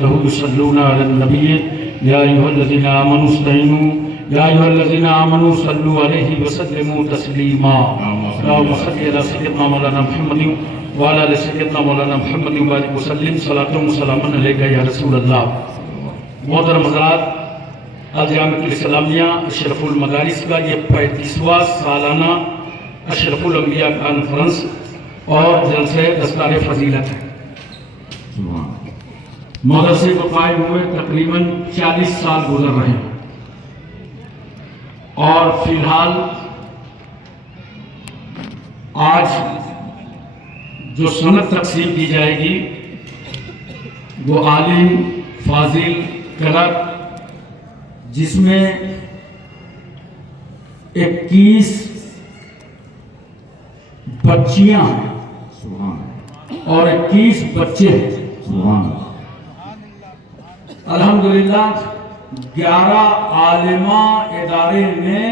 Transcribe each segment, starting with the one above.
युसल्लूना Alan नबी या अय्युहल्लज़ीना आमनू इस्तईनू या अय्युहल्लज़ीना आमनू सल्लू अलैहि वसल्लिमू तस्लीमा अल्लाहुम्मा सल्लि अला सय्यिदिना मौलाना मुहम्मदिन व अला आलि सय्यिदिना मौलाना मुहम्मदिन व बारिक वसल्लिम सलातु व सलामन अलैका या रसूल अल्लाह। मोहतरम हज़रात, अल-जामिअतुल इस्लामिया अशरफुल मदारिस का ये 35वां सालाना अशरफुल अंबिया कॉन्फ्रेंस और जलसे दस्तार फजीलत है। मदरसे को कायम हुए तकरीबन 40 साल गुजर रहे हैं और फिलहाल आज जो सनद तकसीम की जाएगी वो आलिम, फाजिल, क्लर्क, जिसमें 21 बच्चियां हैं और 21 बच्चे हैं। अल्हम्दुलिल्लाह 11 आलिमा इदारे ने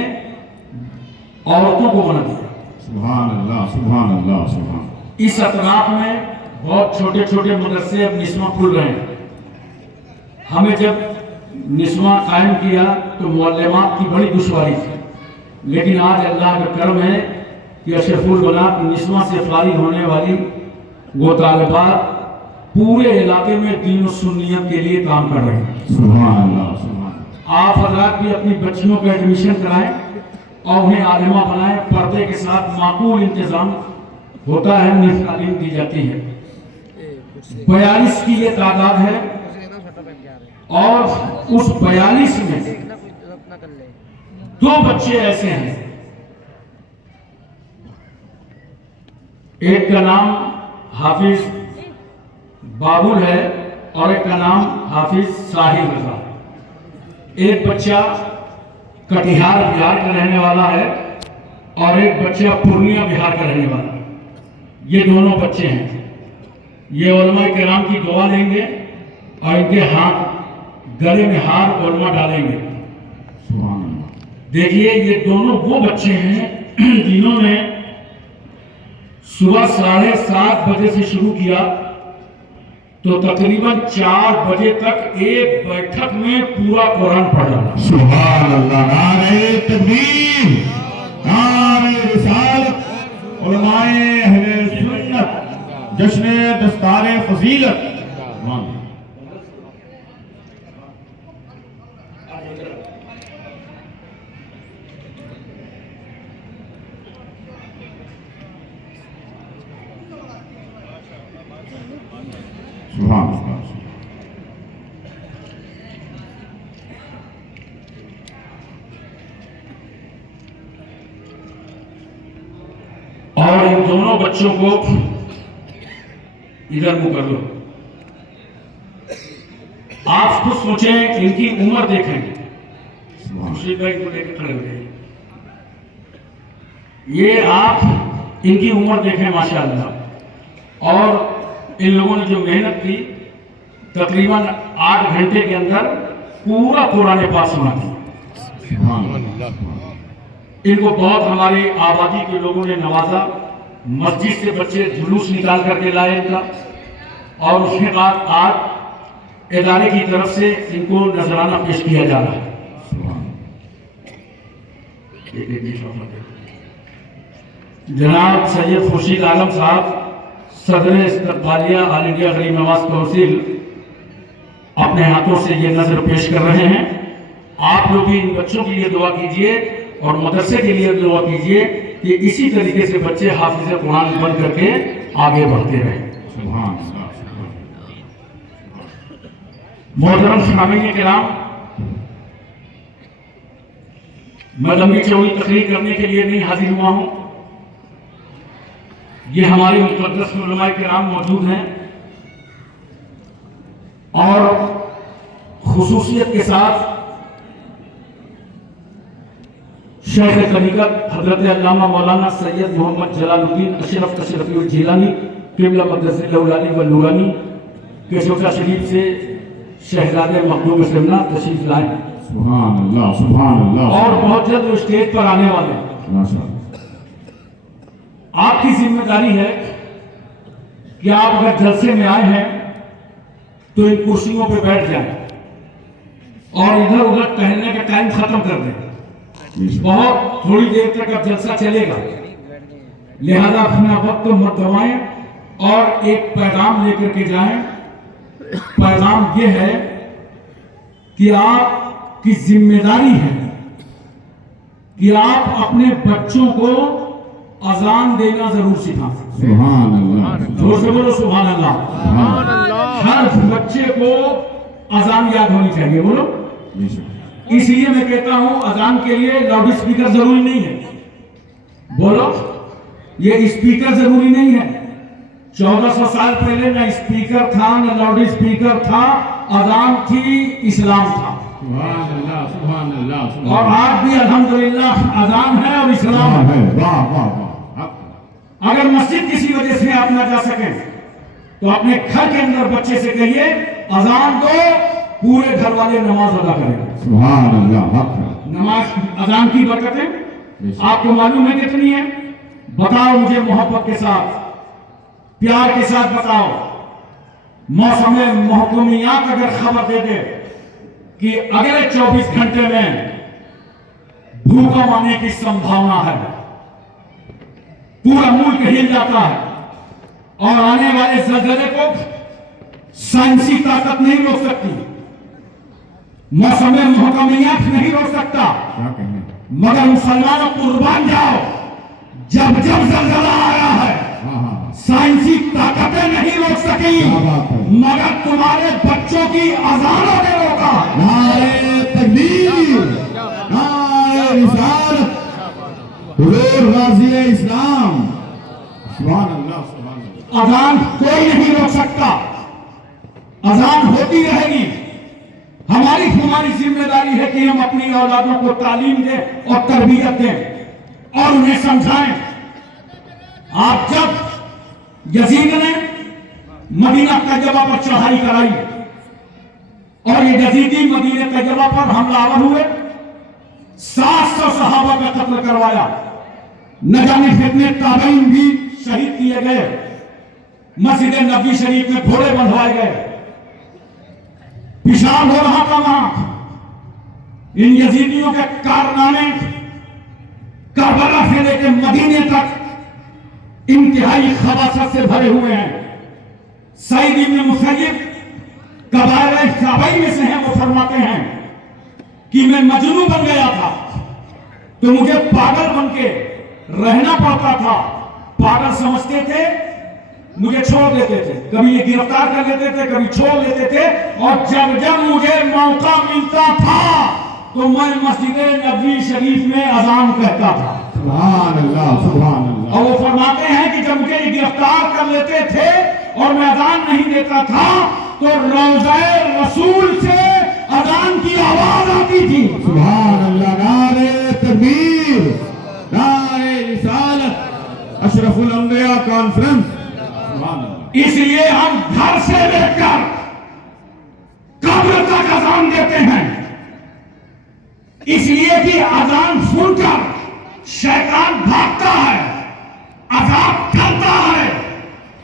औरतों को बना दिया। सुभान अल्लाह, सुभान अल्लाह, सुभान। इस अतराफ में बहुत छोटे छोटे मदरसे अब निस्मा खुल रहे हैं। हमें जब निस्मा कायम किया तो मुअल्लिमात की बड़ी दुश्वारी थी, लेकिन आज अल्लाह का करम है कि अशरफुल बनात निस्मा से फारिग होने वाली वो तालिबात पूरे इलाके में दीन और सुन्नियत के लिए काम कर रहे हैं। सुभान अल्लाह, सुभान। आप हज़रात भी अपनी बच्चियों का एडमिशन कराएं और उन्हें आलिमा बनाएं। पर्दे के साथ माकूल इंतजाम होता है, निफ्स तालीम दी जाती है। 42 की ये तादाद है और उस 42 में 2 बच्चे ऐसे हैं, एक का नाम हाफिज बाबुल है और एक का नाम हाफिज साहिल रजा। एक बच्चा कटिहार बिहार का रहने वाला है और एक बच्चा पूर्णिया बिहार का रहने वाला है। ये दोनों बच्चे हैं। ये उलमा किराम की दुआ लेंगे और इनके हाथ गले में हार उलमा डालेंगे। देखिए, ये दोनों वो बच्चे हैं जिन्होंने सुबह 7:30 बजे से शुरू किया तो तकरीबन 4 बजे तक एक बैठक में पूरा कुरान पढ़ा। सुभान अल्लाह, नारे तकबीर, नारे रिसालत, उलमाए अहले सुन्नत, जश्न दस्तारे फजीलत। और इन दोनों बच्चों को इधर मुंह कर लो। आप खुद सोचें, इनकी उम्र देखेंगे। भाई को लेकर खड़े हो गए। ये आप इनकी उम्र देखें माशाअल्लाह। और इन लोगों ने जो मेहनत की, तकरीबन 8 घंटे के अंदर पूरा कुरान पाक सुना दिया। इनको बहुत हमारे आबादी के लोगों ने नवाजा। मस्जिद से बच्चे जुलूस निकाल करके लाए इनका, और उसके बाद आज इदारे की तरफ से इनको नजराना पेश किया जा रहा है। जनाब सैयद खुर्शीद आलम साहब, सदर इस्तकबालिया ऑल इंडिया गरीब नवाज कौंसिल, अपने हाथों से ये नजर पेश कर रहे हैं। आप लोग भी इन बच्चों के लिए दुआ कीजिए और मदरसे के लिए दुआ कीजिए कि इसी तरीके से बच्चे हाफिज़ कुरान बन करके आगे बढ़ते रहें। मोहतरम सामीन किराम, मैं लंबी चौड़ी तकरीर करने के लिए नहीं हाजिर हुआ हूं। ये हमारे मुक़द्दस उलमाए किराम मौजूद हैं और खुसूसियत के साथ शेख तरीक़त हज़रत अल्लामा मौलाना सैयद मोहम्मद जलालुद्दीन अशरफ तशरफी जिलानी क़िबला मक़दसिल औलादी व नूरानी के शोशा शरीफ से शहजादे मखदूम सिमना तशरीफ लाए। सुभान अल्लाह, सुभान अल्लाह। और बहुत जल्द वो स्टेज पर आने वाले हैं। आपकी जिम्मेदारी है कि आप अगर जलसे में आए हैं तो इन कुर्सियों पे बैठ जाए और इधर उधर टहलने का टाइम खत्म कर दें। बहुत थोड़ी देर तक अब जलसा चलेगा, लिहाजा अपना वक्त मत गवाएं और एक पैगाम लेकर के जाएं। पैगाम ये है कि आपकी जिम्मेदारी है कि आप अपने बच्चों को अजान देना जरूर सिखाएं। सुभान अल्लाह, जोर से बोलो सुभान अल्लाह। हर बच्चे को अजान याद होनी चाहिए, बोलो। इसलिए मैं कहता हूं अजान के लिए लाउड स्पीकर जरूरी नहीं है, बोलो। ये स्पीकर जरूरी नहीं है। 1400 साल पहले ना स्पीकर था ना लाउड स्पीकर था, अजान थी, इस्लाम था। सुभान अल्लाह, सुभान अल्लाह। और आज भी अल्हम्दुलिल्लाह अजान है और इस्लाम है। वाह वाह वाह। अगर मस्जिद किसी वजह से आप ना जा सकें तो अपने घर के अंदर बच्चे से कहिए अजान दो, पूरे घर वाले नमाज अदा करेंगे। सुभान अल्लाह। नमाज अजान की बरकतें आपको मालूम है कितनी है? बताओ मुझे मोहब्बत के साथ, प्यार के साथ बताओ। मौसम महकूमियात अगर खबर दे दे कि अगले 24 घंटे में भूकंप आने की संभावना है, पूरा मुल्क हिल जाता है और आने वाले ज़लज़ले को साइंसी ताकत नहीं रोक सकती, मौसम महकमियात नहीं रोक सकता। मगर मुसलमानों कुर्बान जाओ, जब जब ज़लज़ला आया है साइंसी ताकतें नहीं रोक सकी, मगर तुम्हारे बच्चों की अजानों ने रोका। नारे तकबीर, नारे रिसालत, हुजूर गाज़ी इस्लाम। सुभान अल्लाह, सुभान अल्लाह। अजान कोई नहीं रोक सकता, अजान होती रहेगी। हमारी जिम्मेदारी है कि हम अपनी औलादों को तालीम दें और तरबियत दें और उन्हें समझाएं। आप जब यजीद ने मदीना तैयबा पर चढ़ाई कराई और ये यजीदी मदीना तैयबा पर हमलावर हुए, 700 सहाबा का कत्ल करवाया, न जाने कितने ताबईन भी शहीद किए गए, मस्जिद नबी शरीफ में घोड़े बंधवाए गए, पेशाब हो रहा था वहां। इन यजीदियों के कारनामे करबला से लेकर मदीने तक इंतहाई खबासत से भरे हुए हैं। सईद इब्न मुसय्यब कबाइल काबई में से हैं, वो फरमाते हैं कि मैं मजनू बन गया था तो मुझे पागल बन के रहना पड़ता था। पागल समझते थे, मुझे छोड़ देते थे, कभी ये गिरफ्तार कर लेते थे, कभी छोड़ लेते थे, और जब जब मुझे मौका मिलता था तो मैं मस्जिद नबी शरीफ में अजान कहता था। सुभान अल्लाह, सुभान अल्लाह। और वो फरमाते हैं कि जब मुझे गिरफ्तार कर लेते थे और मैं अजान नहीं देता था तो रोज़े रसूल से अजान की आवाज आती थी। सुभान अल्लाह। नारे तकबीर, नारे रिसालत, अशरफुल अंबिया कॉन्फ्रेंस। सुभान अल्लाह। इसलिए हम घर से लेकर कब्र तक अजान देते हैं, इसलिए कि अजान सुनकर शैतान भागता है, अजाब करता है।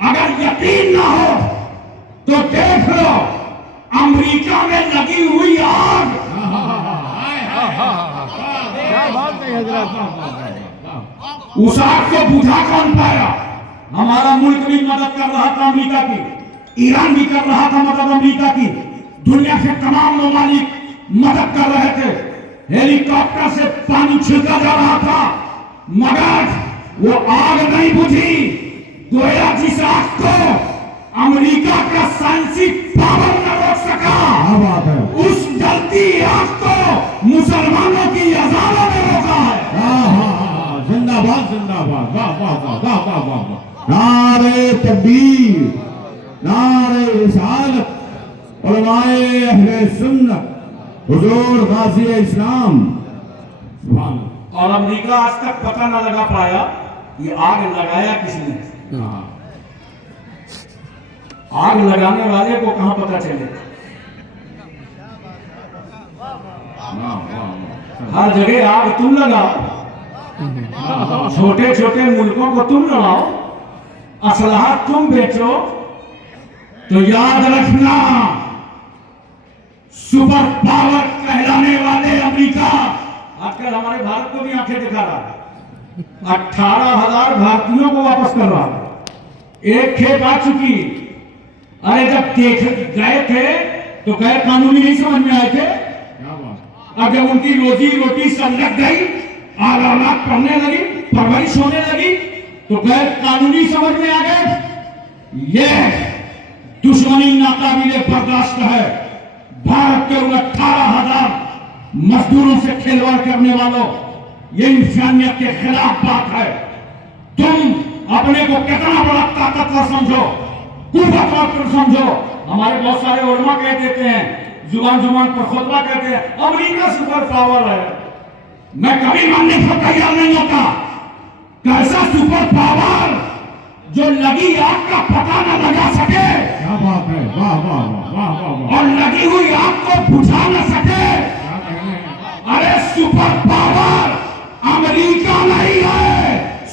अगर यकीन ना हो तो देख लो अमेरिका में लगी हुई आग, उस आग को बुझा कौन पाया? हमारा मुल्क भी मदद कर रहा था अमेरिका की, ईरान भी कर रहा था मदद अमेरिका की, दुनिया के तमाम ममालिक मदद कर रहे थे, हेलीकॉप्टर से पानी छिड़का जा रहा था, मगर वो आग नहीं बुझी। गोया जिस आग को अमेरिका का साइंसी पावर न रोक सका, उस जलती आग को मुसलमानों की अजानों ने रोका है। जिंदाबाद, जिंदाबाद। वाह वाह वाह वाह वाह वाह। नारे तकबीर, नारे रिसालत, उलमाए अहले सुन्नत, हुजूर गाज़ी इस्लाम। सुभान अल्लाह। और अमेरिका आज तक पता न लगा पाया ये आग लगाया किसने। आग लगाने वाले को कहां पता चले? हर जगह आग तुम लगाओ, छोटे छोटे मुल्कों को तुम लगाओ, असलहा तुम बेचो, तो याद रखना सुपर पावर कहलाने वाले अमेरिका आजकल हमारे भारत को भी आंखें दिखा रहा है। 18,000 भारतीयों को वापस कर रहा है। एक खेप आ चुकी। अरे जब देख गए थे तो गैर कानूनी नहीं समझ में आए थे। अब जब उनकी रोजी रोटी सब लग गई, औलाद पढ़ने लगी, परवरिश होने लगी, तो गैर कानूनी समझ में आ गए। यह दुश्मनी नाकाबिले बर्दाश्त है। भारत के उन 18,000 मजदूरों से खिलवाड़ करने वालों, ये इंसानियत के खिलाफ बात है। तुम अपने को कितना बड़ा ताकतवर समझो, कुव्वतवर समझो। हमारे बहुत सारे उलमा कह देते हैं, जुबान जुबान पर खुतबा कहते हैं अमेरिका सुपर पावर है। मैं कभी मानने को तैयार नहीं होता। कैसा सुपर पावर जो लगी आग का पता न लगा सके। क्या बात है, वाह वाह वाह वाह वाह वाह। और लगी हुई आग को बुझा न सके। अरे सुपर पावर अमेरिका नहीं है,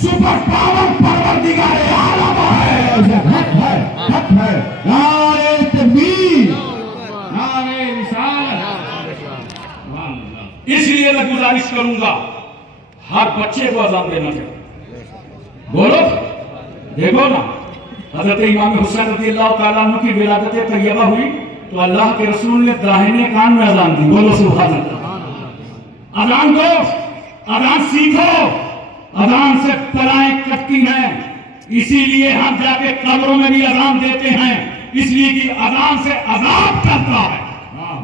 सुपर पावर परवरदिगार आलम है। हक है। नारे तकबीर, नारे रिसालत। इसलिए मैं गुजारिश करूंगा हर बच्चे को अज़ान देना चाहिए। बोलो, देखो ना, हजरत इमाम हुसैन रज़ियल्लाहु ताला अन्हु की विलादत तैयबा हुई तो अल्लाह के रसूल ने दाहिने कान में अज़ान दी। बोलो सुभान अल्लाह। अज़ान दो, अज़ान सीखो। अज़ान से बलाएं कटती हैं, इसीलिए हम जाके कब्रों में भी अज़ान देते हैं, इसलिए कि अज़ान से अज़ाब करता है।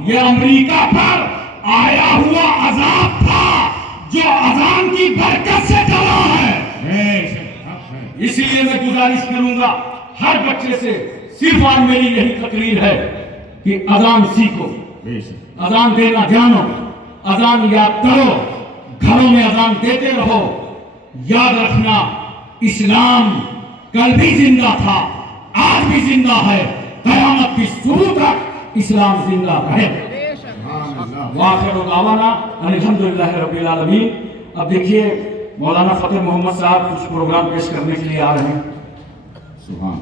यह अमेरिका पर आया हुआ अज़ाब था जो अज़ान की बरकत से टला है। इसलिए मैं गुजारिश करूंगा हर बच्चे से, सिर्फ आज मेरी यही तकरीर है कि अज़ान सीखो, अज़ान देना जानो, अज़ान याद करो, घरों में अज़ान देते रहो। याद रखना, इस्लाम कल भी जिंदा था, आज भी जिंदा है, क़यामत की शुरू तक इस्लाम जिंदा रहेगा। वाखिर दावाना अल्हम्दुलिल्लाह रब्बिल आलमीन। अब देखिए मौलाना फतेह मोहम्मद साहब कुछ प्रोग्राम पेश करने के लिए आ रहे हैं। सुभान।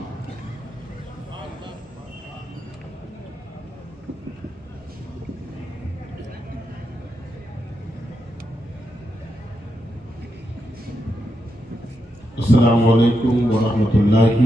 अस्सलामु अलैकुम व रहमतुल्लाहि